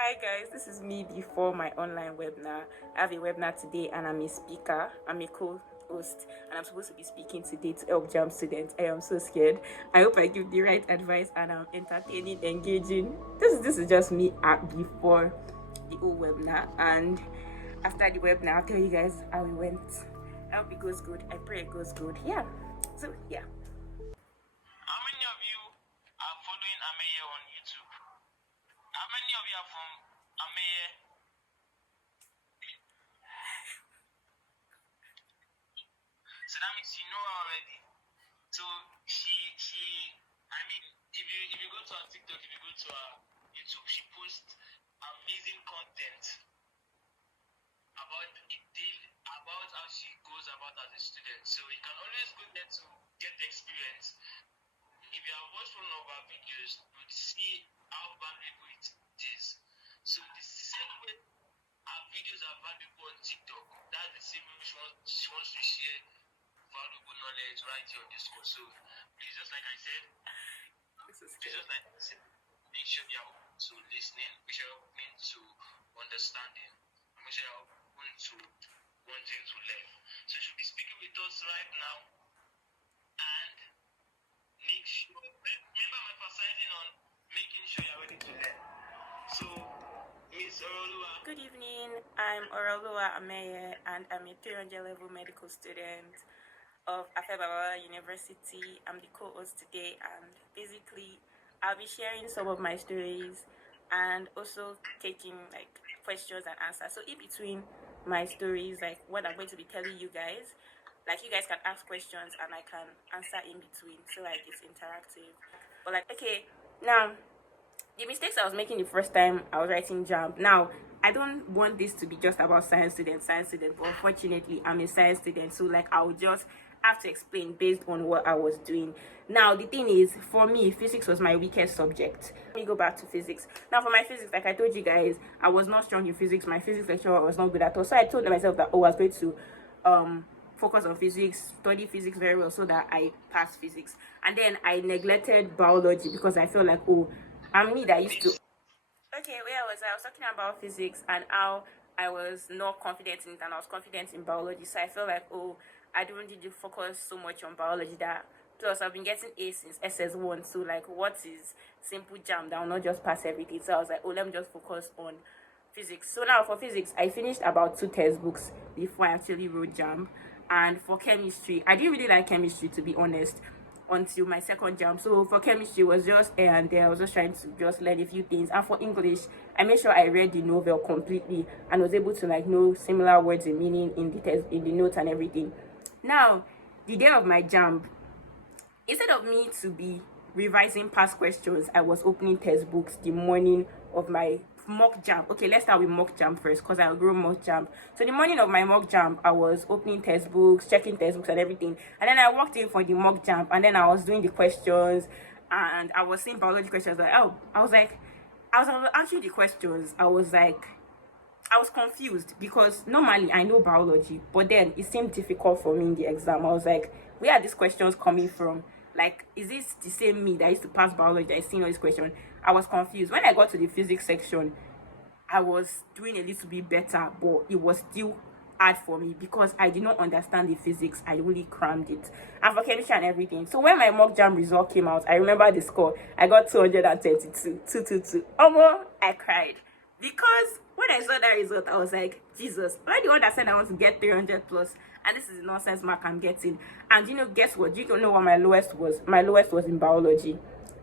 Hi guys, this is me before my online webinar. I have a webinar today and I'm a speaker. I'm a co-host and I'm supposed to be speaking today to help JAMB students. I am so scared. I hope I give the right advice and I'm entertaining, engaging. This is just me at before the whole webinar, and after the webinar I'll tell you guys how it went. I hope it goes good. I pray it goes good. Yeah. So yeah. How many of you are following Ameye on YouTube? How many of you are from Ameye? So that means you know her already. So I mean, if you go to her TikTok, if you go to her YouTube, she posts amazing content about about how she goes about as a student. So you can always go there to get the experience. If you have watched one of our videos, you would see how valuable it is. So the same way our videos are valuable on TikTok, that's the same way she wants to share valuable knowledge right here on this course. So please, just like I said, make sure you're open to listening, make sure you're open to understanding, and make sure you're open to wanting to learn. So you should be speaking with us right now, and make sure, remember I'm emphasizing on making sure you're ready to learn. So, Miss Orolua. Good evening, I'm Orolua Ameye and I'm a 300 level medical student of Afebara University. I'm the co-host today, and basically I'll be sharing some of my stories and also taking like questions and answers. So in between my stories, like what I'm going to be telling you guys, like you guys can ask questions and I can answer in between, so like it's interactive. But like, okay, now the mistakes I was making the first time I was writing JAMB. Now, I don't want this to be just about science students, but unfortunately, I'm a science student, so like I'll just have to explain based on what I was doing. Now, the thing is, for me, physics was my weakest subject. Let me go back to physics. Now, for my physics, like I told you guys, I was not strong in physics. My physics lecturer was not good at all. So I told myself that, oh, I was going to focus on physics, study physics very well so that I pass physics. And then I neglected biology because I felt like, oh, I'm me that used to. Okay, where was I? I was talking about physics and how I was not confident in it and I was confident in biology. So I felt like, oh, I don't need to focus so much on biology. That plus I've been getting A since SS1. So like, what is simple jam that will not just pass everything? So I was like, oh, let me just focus on physics. So now for physics, I finished about 2 textbooks before I actually wrote JAMB. And for chemistry, I didn't really like chemistry, to be honest, until my second JAMB. So for chemistry, it was just here and there. I was just trying to just learn a few things. And for English, I made sure I read the novel completely and was able to like know similar words and meaning in the text, in the notes and everything. Now, the day of my JAMB, instead of me to be revising past questions, I was opening textbooks the morning of my mock JAMB. Okay, let's start with mock JAMB first because I'll grow mock JAMB. So the morning of my mock JAMB, I was opening textbooks, checking textbooks and everything. And then I walked in for the mock JAMB and then I was doing the questions and I was seeing biology questions. Like, oh, I was answering the questions. I was confused because normally I know biology, but then it seemed difficult for me in the exam. I was like, where are these questions coming from? Like, is this the same me that used to pass biology that is seeing all these questions? I was confused. When I got to the physics section, I was doing a little bit better, but it was still hard for me because I did not understand the physics. I only crammed it. And for chemistry and everything. So when my mock JAMB result came out, I remember the score. I got 232, 222. I cried. Because when I saw that result, I was like, Jesus, why do you understand I want to get 300 plus? And this is the nonsense mark I'm getting. And you know, guess what? You don't know what my lowest was. My lowest was in biology.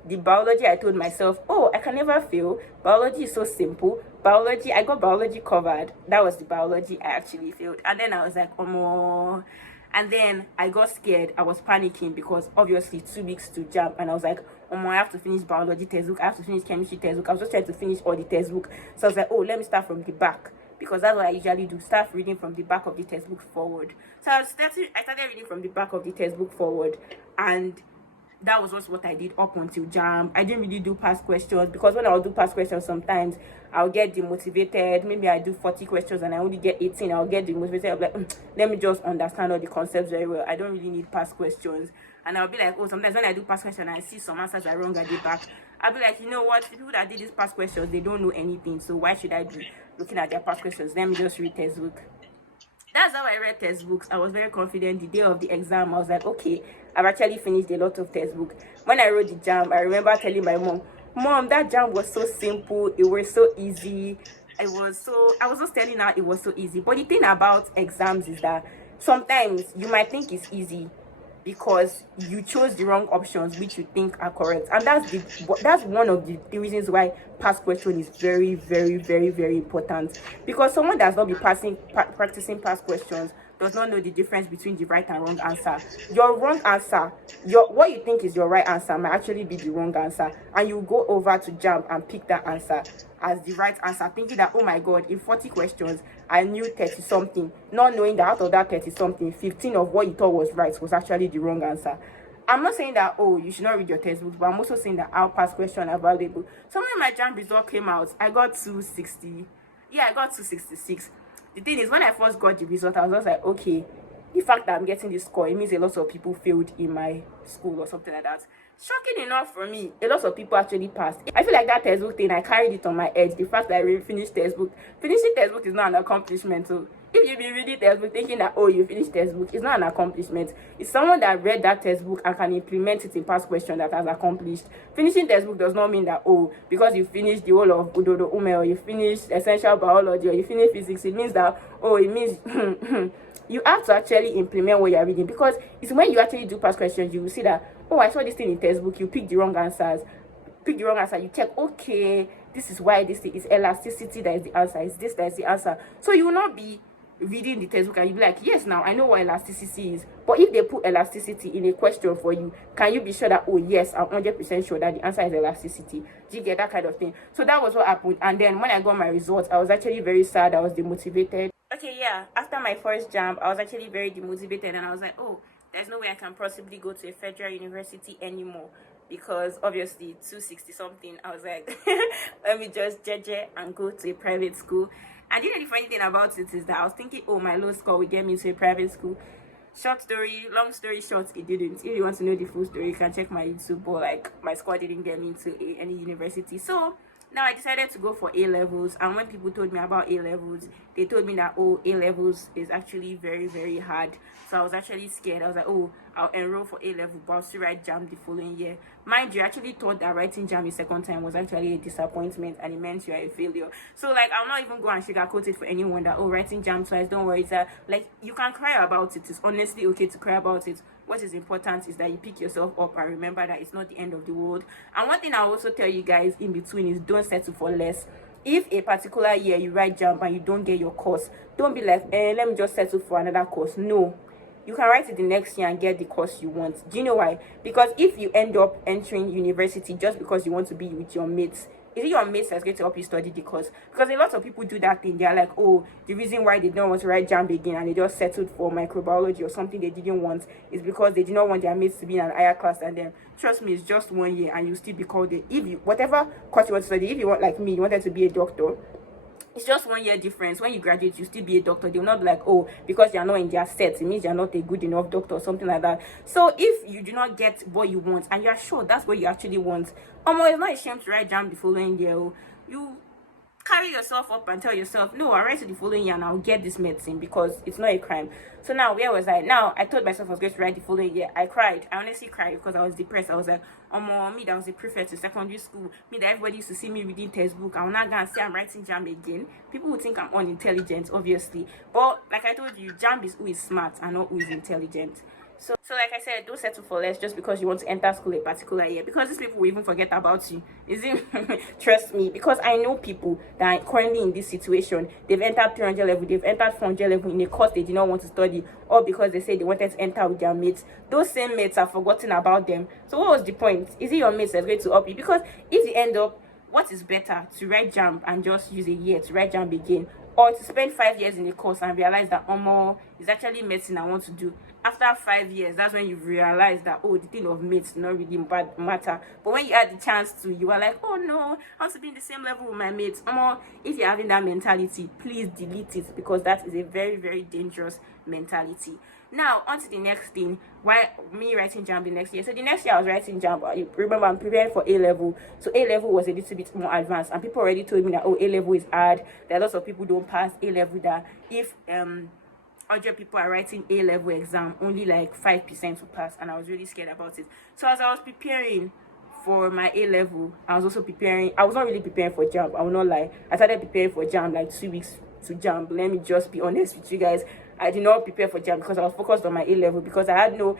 The biology, I told myself, oh, I can never fail. Biology is so simple. Biology, I got biology covered. That was the biology I actually failed. And then I was like, oh, no. And then I got scared. I was panicking because obviously 2 weeks to JAMB. And I was like, oh, I have to finish biology textbook. I have to finish chemistry textbook. I was just trying to finish all the textbook. So I was like, oh, let me start from the back. Because that's what I usually do. Start reading from the back of the textbook forward. So I started reading from the back of the textbook forward. And that was just what I did up until JAMB. I didn't really do past questions because when I would do past questions, sometimes I'll get demotivated. Maybe I do 40 questions and I only get 18. I'll get demotivated. I'll be like, let me just understand all the concepts very well. I don't really need past questions. And I'll be like, oh, sometimes when I do past questions and I see some answers are wrong at the back, I'll be like, you know what, the people that did these past questions, they don't know anything, so why should I be looking at their past questions? Let me just read textbook. That's how I read textbooks. I was very confident. The day of the exam, I was like, okay, I've actually finished a lot of textbook. When I wrote the JAMB, I remember telling my mom, that JAMB was so simple, it was so easy. I was just telling her it was so easy. But the thing about exams is that sometimes you might think it's easy because you chose the wrong options which you think are correct, and that's one of the reasons why past question is very, very, very, very important, because someone does not be practicing past questions does not know the difference between the right and wrong answer. Your wrong answer, what you think is your right answer might actually be the wrong answer, and you go over to JAMB and pick that answer as the right answer, thinking that, oh my god, in 40 questions I knew 30 something, not knowing that out of that 30 something, 15 of what you thought was right was actually the wrong answer. I'm not saying that, oh, you should not read your textbooks, but I'm also saying that our past questions are valuable. So when my JAMB result came out, I got 260. Yeah, I got 266. The thing is, when I first got the result, I was just like, okay, the fact that I'm getting this score, it means a lot of people failed in my school or something like that. Shocking enough for me, a lot of people actually passed. I feel like that textbook thing, I carried it on my head. The fact that I really finished textbook. Finishing textbook is not an accomplishment. So if you be reading textbook thinking that, oh, you finished textbook, it's not an accomplishment. It's someone that read that textbook and can implement it in past question that has accomplished. Finishing textbook does not mean that, oh, because you finished the whole of Udodo Ume, or you finished essential biology, or you finished physics, it means that, oh, it means you have to actually implement what you are reading, because it's when you actually do past questions you will see that, oh, I saw this thing in textbook, you pick the wrong answers, you check, okay, this is why this thing is elasticity that is the answer, is this that is the answer. So you will not be reading the textbook and you'll be like, yes, now I know what elasticity is, but if they put elasticity in a question for you, can you be sure that, oh yes, I'm 100% sure that the answer is elasticity? Do you get that kind of thing? So that was what happened. And then when I got my results, I was actually very sad. I was demotivated. Okay, yeah, after my first JAMB, I was actually very demotivated, and I was like, oh, there's no way I can possibly go to a federal university anymore, because obviously 260 something. I was like, let me just JJ and go to a private school. And you know, the funny thing about it is that I was thinking, oh, my low score will get me to a private school. Long story short, it didn't. If you want to know the full story, you can check my YouTube. But like, my score didn't get me to any university. So now I decided to go for A levels. And when people told me about A levels, they told me that, oh, A levels is actually very, very hard. So I was actually scared. I was like, oh, I'll enroll for A level, but I'll still write JAMB the following year. Mind you, I actually thought that writing JAMB a second time was actually a disappointment, and it meant you are a failure. So like, I'll not even go and sugarcoat it for anyone that, oh, writing JAMB twice, don't worry, it's like, you can cry about it. It's honestly okay to cry about it. What is important is that you pick yourself up and remember that it's not the end of the world. And one thing I'll also tell you guys in between is, don't settle for less. If a particular year you write JAMB and you don't get your course, don't be like, let me just settle for another course. No, you can write it the next year and get the course you want. Do you know why? Because if you end up entering university just because you want to be with your mates, is it your mates that's going to help you study the course? Because a lot of people do that thing. They're like, oh, the reason why they don't want to write JAMB again and they just settled for microbiology or something they didn't want is because they did not want their mates to be in an higher class than them. Trust me, it's just 1 year and you'll still be called it. If you, whatever course you want to study, if you want, like me, you wanted to be a doctor, it's just 1 year difference. When you graduate, you still be a doctor. They'll not be like, oh, because you're not in their set, it means you're not a good enough doctor or something like that. So if you do not get what you want and you're sure that's what you actually want, it's not a shame to write JAMB the following year. You carry yourself up and tell yourself, no, I'll write it the following year and I'll get this medicine, because it's not a crime. So now, where was I? Now, I told myself I was going to write the following year. I cried. I honestly cried because I was depressed. I was like, me that was a prefect to secondary school, me that everybody used to see me reading textbook, I'm not going to say I'm writing JAMB again. People would think I'm unintelligent, obviously. But like I told you, JAMB is who is smart and not who is intelligent. So like I said, don't settle for less just because you want to enter school a particular year, because these people will even forget about you. Is it? Trust me, because I know people that are currently in this situation. They've entered 300 level, they've entered 400 level in a course they did not want to study, or because they say they wanted to enter with their mates. Those same mates are forgotten about them. So what was the point? Is it your mates that's going to help you? Because if you end up, what is better, to write JAMB and just use a year to write JAMB again, or to spend 5 years in a course and realize that it's actually medicine I want to do? After 5 years, that's when you realize that, oh, the thing of mates not really matter. But when you had the chance to, you are like, oh no, I want to be in the same level with my mates. If you're having that mentality, please delete it, because that is a very, very dangerous mentality. Now, on to the next thing. Why me writing JAMB the next year? So the next year I was writing JAMB. You remember, I'm preparing for A level. So A level was a little bit more advanced, and people already told me that, oh, A level is hard. There are lots of people don't pass A level. That if 100 people are writing A level exam, only like 5% will pass, and I was really scared about it. So as I was preparing for my A level, I was also preparing. I was not really preparing for JAMB. I will not lie. I started preparing for JAMB like 2 weeks to JAMB. Let me just be honest with you guys. I did not prepare for JAMB because I was focused on my A level, because I had no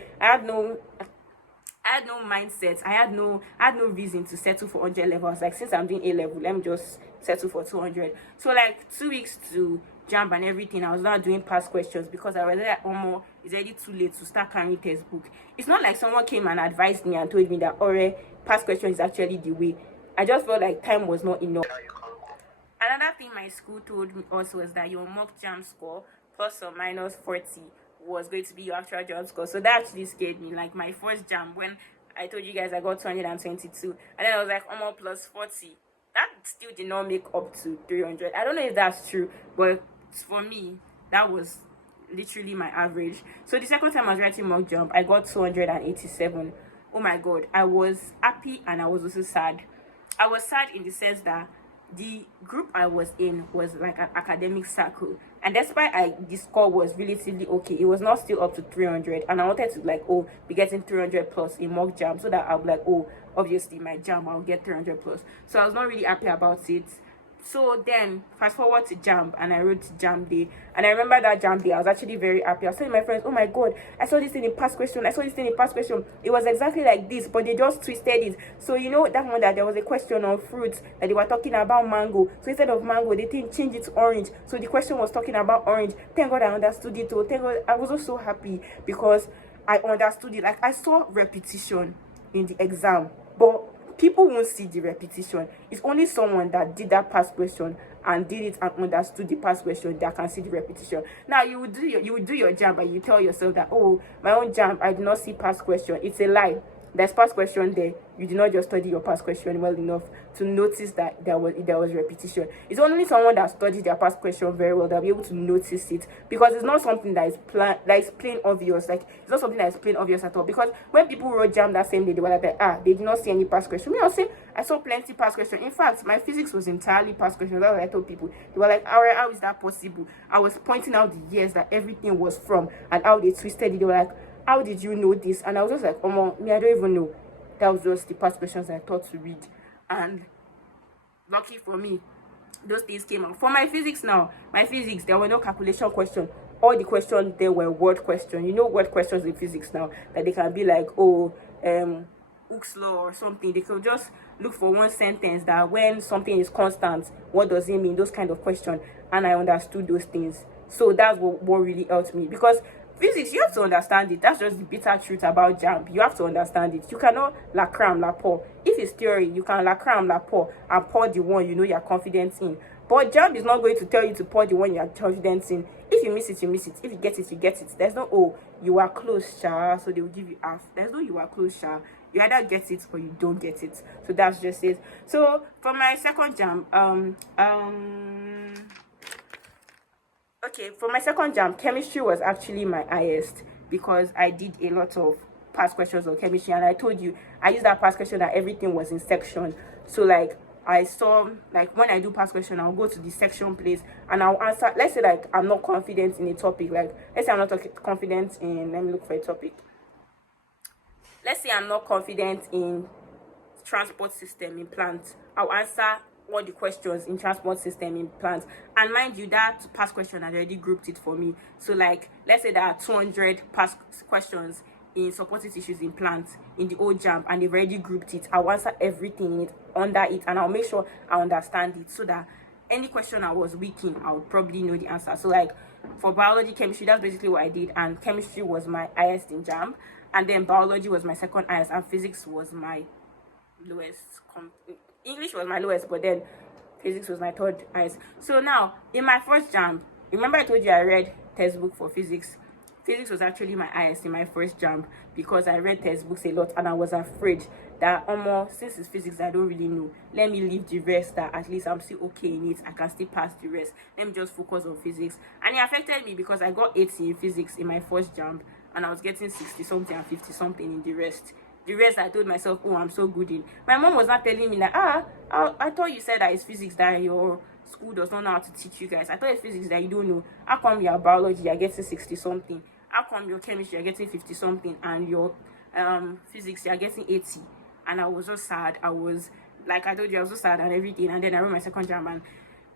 mindset. I had no reason to settle for 100 level. I was like, since I'm doing A level, let me just settle for 200. So like 2 weeks to JAMB and everything, I was not doing past questions because I was like, oh, it's already too late to start carrying textbook. It's not like someone came and advised me and told me that, past question is actually the way. I just felt like time was not enough. Another thing my school told me also was that your mock JAMB score plus or minus 40 was going to be your actual JAMB score. So that actually scared me. Like my first JAMB, when I told you guys I got 222, and then I was like, plus 40. That still did not make up to 300. I don't know if that's true, but for me, that was literally my average. So the second time I was writing mock JAMB, I got 287. Oh my god, I was happy and I was also sad. I was sad in the sense that the group I was in was like an academic circle, and despite the score was relatively okay, it was not still up to 300, and I wanted to be getting 300 plus in mock JAMB, so that I'll be like, obviously my JAMB I'll get 300 plus. So I was not really happy about it. So then fast forward to JAMB, and I wrote JAMB day, and I remember that JAMB day I was actually very happy. I was telling my friends, oh my god, I saw this thing in past question, it was exactly like this, but they just twisted it. So you know that one that there was a question on fruits that they were talking about mango, so instead of mango they changed it to orange, so the question was talking about orange. Thank god I understood it. Thank god. I was also so happy because I understood it. Like, I saw repetition in the exam, but people won't see the repetition. It's only someone that did that past question and did it and understood the past question that can see the repetition. Now you would do your JAMB, and you tell yourself that, oh, my own JAMB, I did not see past question. It's a lie. There's past question there. You did not just study your past question well enough to notice that there was repetition. It's only someone that studied their past question very well that'll be able to notice it, because it's not something that is plain obvious. Like, it's not something that is plain obvious at all. Because when people wrote JAMB that same day, they were like, they did not see any past question. Me, I saw plenty past question. In fact, my physics was entirely past question. That's what I told people. They were like, alright, how is that possible? I was pointing out the years that everything was from and how they twisted it. They were like, how did you know this? And I was just like, me, I don't even know. That was just the past questions I thought to read. And lucky for me, those things came out. For my physics now, there were no calculation questions. All the questions there were word questions. You know word questions in physics now, that they can be like, Hooke's law or something. They could just look for one sentence that when something is constant, what does it mean? Those kind of questions. And I understood those things. So that's what really helped me, because physics, you have to understand it. That's just the bitter truth about JAMB. You have to understand it. You cannot la cram, la pour. If it's theory, you can la cram, la pour, and pour the one you know you're confident in. But JAMB is not going to tell you to pour the one you're confident in. If you miss it, you miss it. If you get it, you get it. There's no, you are close, Sha, so they will give you half. There's no you are close, Sha. You either get it or you don't get it. So that's just it. So for my second JAMB, okay, for my second JAMB, chemistry was actually my highest, because I did a lot of past questions on chemistry, and I told you I used that past question that everything was in section. So like, I saw, like, when I do past question, I'll go to the section place and I'll answer. Let's say like I'm not confident in a topic. Like, let's say I'm not confident in, let me look for a topic. Let's say I'm not confident in transport system in plants. I'll answer all the questions in transport system in plants, and mind you, that past question has already grouped it for me. So like, let's say there are 200 past questions in supportive issues in plants in the old JAMB, and they've already grouped it. I'll answer everything in it under it, and I'll make sure I understand it, so that any question I was weak in, I would probably know the answer. So like, for biology, chemistry, that's basically what I did, and chemistry was my highest in JAMB, and then biology was my second highest, and physics was my lowest. English was my lowest, but then physics was my third highest. So now, in my first JAMB, remember I told you I read textbook for physics. Physics was actually my highest in my first JAMB, because I read textbooks a lot and I was afraid that since it's physics I don't really know, let me leave the rest that at least I'm still okay in it, I can still pass the rest, let me just focus on physics. And it affected me because I got 80 in physics in my first JAMB, and I was getting 60 something and 50 something in the rest. The rest I told myself, oh, I'm so good in. My mom was not telling me like, I thought you said that it's physics that your school does not know how to teach you guys. I thought it's physics that you don't know. How come your biology you're getting 60 something? How come your chemistry you're getting 50 something, and your physics you're getting 80? And I was so sad. I was, like I told you, I was so sad and everything. And then I wrote my second JAMB, and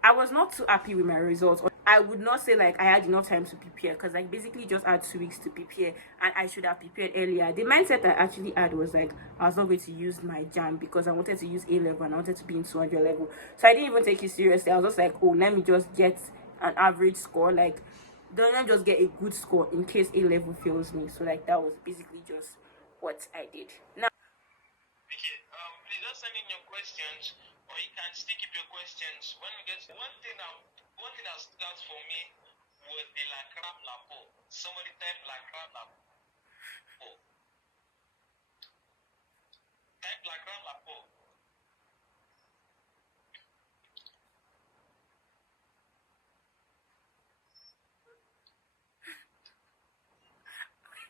I was not too happy with my results. I would not say like I had enough time to prepare, because I basically just had 2 weeks to prepare, and I should have prepared earlier. The mindset I actually had was like I was not going to use my JAMB because I wanted to use A level and I wanted to be in 200 level. So I didn't even take it seriously. I was just like, oh, let me just get an average score. Like, don't just get a good score in case A level fails me. So like that was basically just what I did. Now, Okay, please just send in your questions, or you can still keep your questions. When we get one thing that stood out for me was the la crap la po. Somebody type la crap la po. Type la crap la po.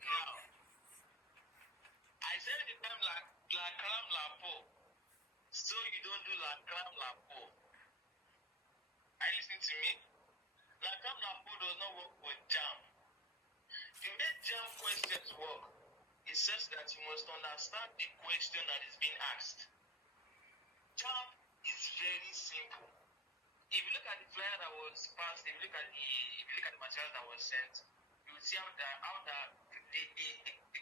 Now, I said the time la crap la po, so you don't do la crap la po. Are you listening to me? La crap la po does not work with JAMB. The way JAMB questions work, it says that you must understand the question that is being asked. JAMB is very simple. If you look at the flyer that was passed, if you look at the material that was sent, you will see how the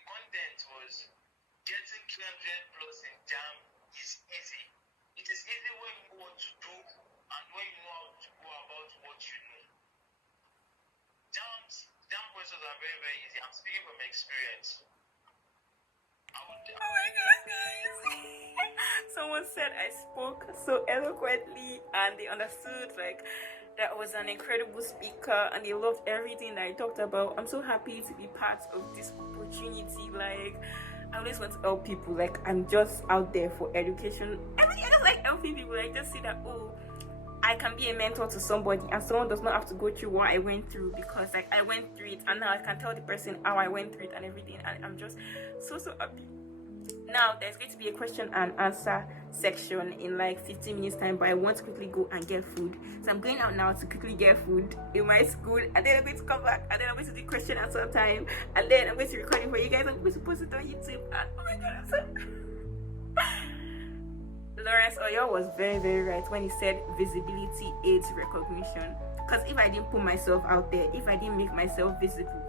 content was getting 300 plus in JAMB is easy. It is easy when you know what to do and when you know how to go about what you know. JAMB questions are very, very easy. I'm speaking from experience. oh my god, guys. Someone said I spoke so eloquently and they understood, like, that I was an incredible speaker and they loved everything that I talked about. I'm so happy to be part of this opportunity. Like, I always want to help people. Like, I'm just out there for education. I just like helping people. I just see that, oh, I can be a mentor to somebody and someone does not have to go through what I went through, because like I went through it and now I can tell the person how I went through it and everything, and I'm just so happy. Now there's going to be a question and answer section in like 15 minutes time, but I want to quickly go and get food, so I'm going out now to quickly get food in my school, and then I'm going to come back, and then I'm going to do question and answer time, and then I'm going to record it for you guys. I'm going to post it on YouTube, and oh my god, I'm so Lawrence Oyo was very, very right when he said visibility aids recognition. Because if I didn't put myself out there, if I didn't make myself visible,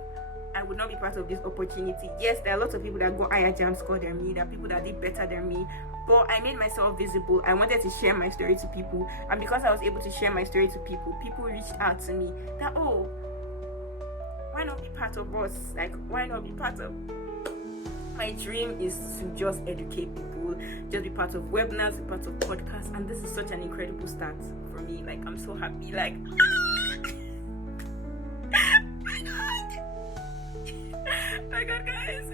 I would not be part of this opportunity. Yes, there are lots of people that got higher JAMB score than me, there are people that did better than me, but I made myself visible. I wanted to share my story to people, and because I was able to share my story to people, people reached out to me that, oh, why not be part of us? Like, why not be part of... My dream is to just educate people, just be part of webinars, be part of podcasts, and this is such an incredible start for me. Like, I'm so happy. Like, my god, guys.